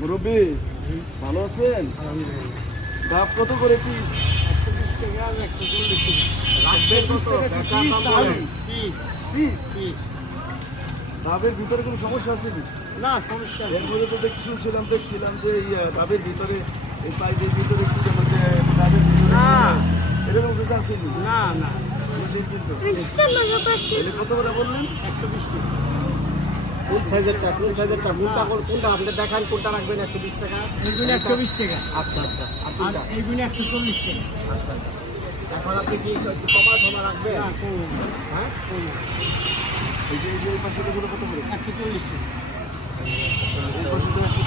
মুরব্বী ভালো আছেন? ডাব কত করে পিস। পিস ডাবের ভিতরে কোনো সমস্যা আছে কি না সমস্যা এর মধ্যে তো দেখছি শুনছিলাম দেখছিলাম যে এই ডাবের ভিতরে এই পাইপের ভিতরে যে ডাবের ভিতরে না। এরকম কিছু আছে না না। কত করে বললেন? একশো বিশ টাকা। কোন সাইজের চা কোন সাইজের চা কোনটা কোনটা আপনি দেখান কোনটা রাখবেন? একশো বিশ টাকা? এইগুলো একশো বিশ টাকা। আচ্ছা আচ্ছা। আর আচ্ছা এইগুলো একশো চল্লিশ টাকা। আচ্ছা এখন আপনি কি কমা টমা রাখবেন? করব হ্যাঁ? এই যে এই পাশে কত করে? একশো চল্লিশ টাকা।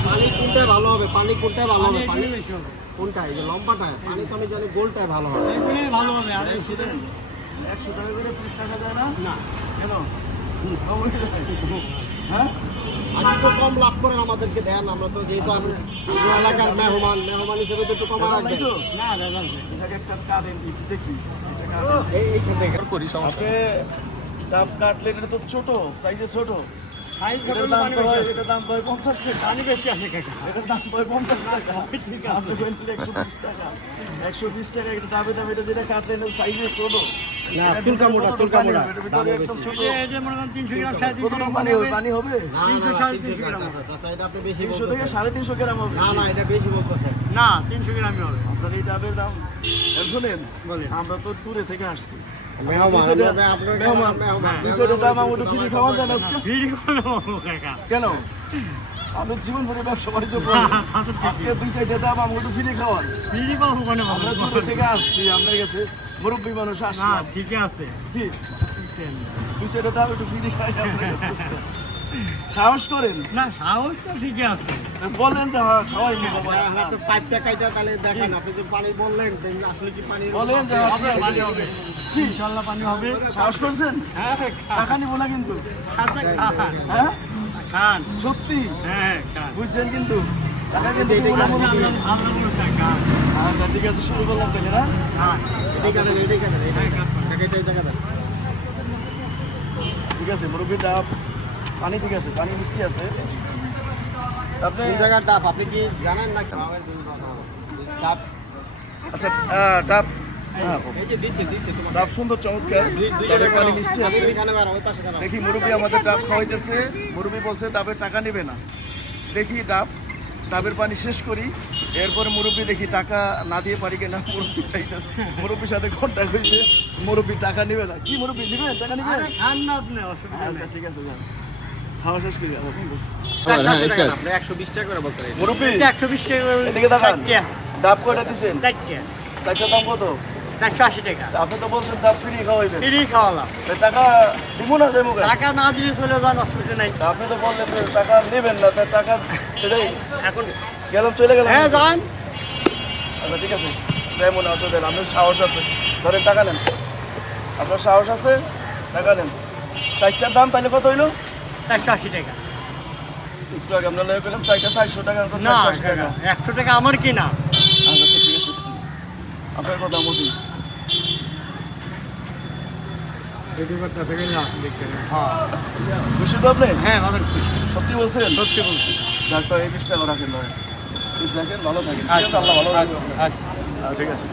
পানি কোনটায় ভালো হবে? পানি কোনটায় ভালো হবে? পানি কোনটা এই যে লম্বাটায়। পানি তো আমি জানি গোলটায় ভালো হবে। ভালো হবে। আর একশো টাকা। করে পিস টাকা যায় না? না। কেন? হয়ে? একটু কম লাভ করেন আমাদেরকে দেন আমরা তো যেহেতু আমি এলাকার মেহমান মেহমান হিসেবে তো একটু কমা রাখবেন না দেখি এইখান থেকে ডাব কাটলেন এটা তো ছোট সাইজে ছোট। একশো বিশ টাকা। একটা এটা যেটা কাটলেন সাইজে ছোট না তুলকা মোটা তুলকা মোটা। একদম ছোট। এই যে- মনে করেন তিনশো গ্রাম সাড়ে তিনশো কতটা গ্রাম পানি হবে? পানি হবে? না গ্রাম এটা আপনি বেশি থেকে হবে। না না এটা বেশি বলতেছেন। না গ্রামই হবে। আপনার এই দাম? শোনেন বলেন। আমরা তো দূরে থেকে আসছি। কেন আমি জীবন ভরে ব্যবসা বাণিজ্য করি আজকে দুই চারটে দাম আমরা দূরে আসছি আপনার কাছে মুরব্বী মানুষ না ঠিক আছে একটু ফ্রি খাই। সাহস করেন? না সাহস তো ঠিকই আছে। বলেন যে হ্যাঁ, খাওয়াই নি বাবা হ্যাঁ, তো পাইপটা কাইটা তাহলে দেখেন আপনি যে পানি বললেন আসলে কি পানি? বলেন যে হবে পানি হবে। ইনশাল্লাহ পানি হবে। সাহস করছেন? হ্যাঁ টাকা নিবো না কিন্তু। আচ্ছা হ্যাঁ? খান। সত্যি? হ্যাঁ খান। বুঝছেন কিন্তু? টাকা কিন্তু আচ্ছা ঠিক আছে শুরু করলাম তাহলে না এটাই কাটেন এটাই কাটেন এটাই জায়গা দেন ঠিক আছে মুরব্বী ডাব পানি ঠিক আছে পানি মিষ্টি আছে। আপনি কোন জায়গার ডাব আপনি কি জানেন না ডাব। আচ্ছা ডাব। হ্যাঁ, ডাব সুন্দর চমৎকার। পানি মিষ্টি আছে। দেখি মুরব্বী আমাদের ডাব খাওয়াইতেছে। মুরব্বী বলছে ডাবের টাকা নেবে না। দেখি ডাব। ডাবের পানি শেষ করি। এরপরে মুরব্বী দেখি টাকা না দিয়ে পারি কিনা মুরব্বী চাইতে মুরব্বীর সাথে কন্ট্যাক্ট হয়েছে মুরব্বী টাকা নেবে না। কি মুরব্বী নেবেন? টাকা নেবেন? আরে খান না আপনি অসুবিধা আচ্ছা ঠিক আছে খাওয়া শেষ করি আবার একশো বিশ টাকা করে বলতে একশো বিশ টাকা এদিকে ডাব কয়টা দিচ্ছেন চারটার দাম কত? একশো আশি টাকা। আপনি তো বলছেন ডাব ফ্রি খাওয়াইবেন। ফ্রি খাওয়ালাম। টাকা দিব না দেবো টাকা না দিয়ে চলে যান অসুবিধা নাই। আপনি তো বললেন টাকা নেবেন না তার টাকা এখন গেলাম চলে গেলাম। হ্যাঁ যান। আচ্ছা ঠিক আছে। মনে অসুবিধা আপনার সাহস আছে। ধরেন টাকা নেন। আপনার সাহস আছে টাকা নেন। চারটার দাম তাহলে কত হইল? একশো আশি টাকা। একটু আগে আমরা লেগে পেলাম চারটা চারশো টাকা না টাকা। একশো টাকা আমার কিনা আচ্ছা ঠিক আপনার কথা মতো খুশি তো আপনি? হ্যাঁ খুশি। সত্যি বলছেন? সত্যি বলছি। ডাক্তার এই বিশ রাখেন রাখেন ভালো থাকেন। ঠিক আল্লাহ ভালো রাখবেন আচ্ছা। আচ্ছা, ঠিক আছে।